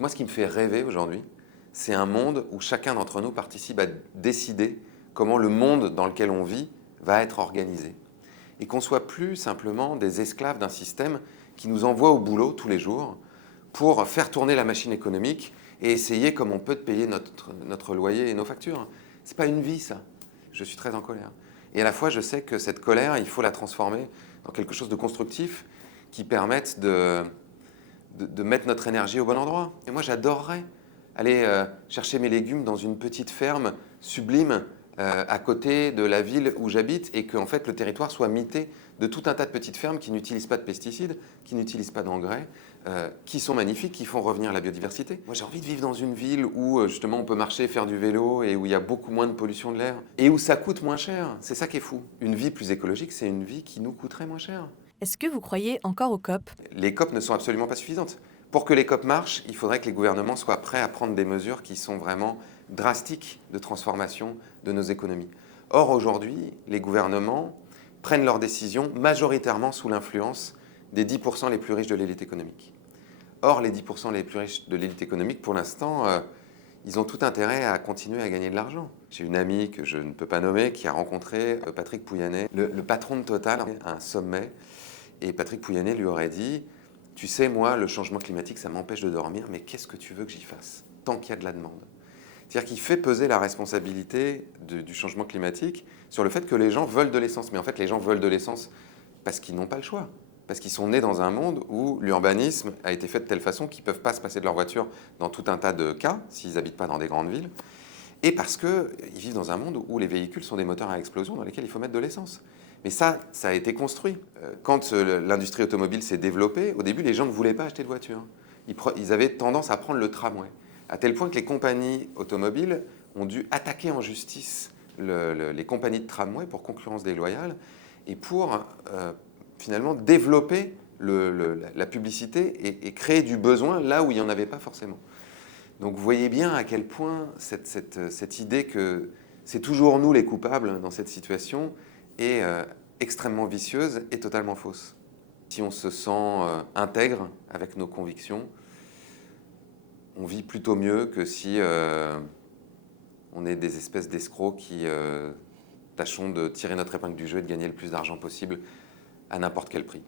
Moi, ce qui me fait rêver aujourd'hui, c'est un monde où chacun d'entre nous participe à décider comment le monde dans lequel on vit va être organisé. Et qu'on ne soit plus simplement des esclaves d'un système qui nous envoie au boulot tous les jours pour faire tourner la machine économique et essayer comme on peut de payer notre loyer et nos factures. Ce n'est pas une vie, ça. Je suis très en colère. Et à la fois, je sais que cette colère, il faut la transformer dans quelque chose de constructif qui permette de mettre notre énergie au bon endroit. Et moi, j'adorerais aller chercher mes légumes dans une petite ferme sublime à côté de la ville où j'habite et que en fait, le territoire soit mité de tout un tas de petites fermes qui n'utilisent pas de pesticides, qui n'utilisent pas d'engrais, qui sont magnifiques, qui font revenir la biodiversité. Moi, j'ai envie de vivre dans une ville où justement on peut marcher, faire du vélo et où il y a beaucoup moins de pollution de l'air et où ça coûte moins cher. C'est ça qui est fou. Une vie plus écologique, c'est une vie qui nous coûterait moins cher. Est-ce que vous croyez encore aux COP? Les COP ne sont absolument pas suffisantes. Pour que les COP marchent, il faudrait que les gouvernements soient prêts à prendre des mesures qui sont vraiment drastiques de transformation de nos économies. Or, aujourd'hui, les gouvernements prennent leurs décisions majoritairement sous l'influence des 10% les plus riches de l'élite économique. Or, les 10% les plus riches de l'élite économique, pour l'instant, ils ont tout intérêt à continuer à gagner de l'argent. J'ai une amie que je ne peux pas nommer qui a rencontré Patrick Pouyanné, le patron de Total, à un sommet. Et Patrick Pouyanné lui aurait dit « Tu sais, moi, le changement climatique, ça m'empêche de dormir, mais qu'est-ce que tu veux que j'y fasse tant qu'il y a de la demande ?» C'est-à-dire qu'il fait peser la responsabilité du changement climatique sur le fait que les gens veulent de l'essence. Mais en fait, les gens veulent de l'essence parce qu'ils n'ont pas le choix. Parce qu'ils sont nés dans un monde où l'urbanisme a été fait de telle façon qu'ils ne peuvent pas se passer de leur voiture dans tout un tas de cas, s'ils n'habitent pas dans des grandes villes. Et parce qu'ils vivent dans un monde où les véhicules sont des moteurs à explosion dans lesquels il faut mettre de l'essence. Mais ça a été construit. Quand l'industrie automobile s'est développée, au début, les gens ne voulaient pas acheter de voiture. Ils avaient tendance à prendre le tramway. À tel point que les compagnies automobiles ont dû attaquer en justice les compagnies de tramway pour concurrence déloyale et pour finalement développer la publicité et créer du besoin là où il n'y en avait pas forcément. Donc vous voyez bien à quel point cette idée que c'est toujours nous les coupables dans cette situation est extrêmement vicieuse et totalement fausse. Si on se sent intègre avec nos convictions, on vit plutôt mieux que si on est des espèces d'escrocs qui tâchons de tirer notre épingle du jeu et de gagner le plus d'argent possible à n'importe quel prix.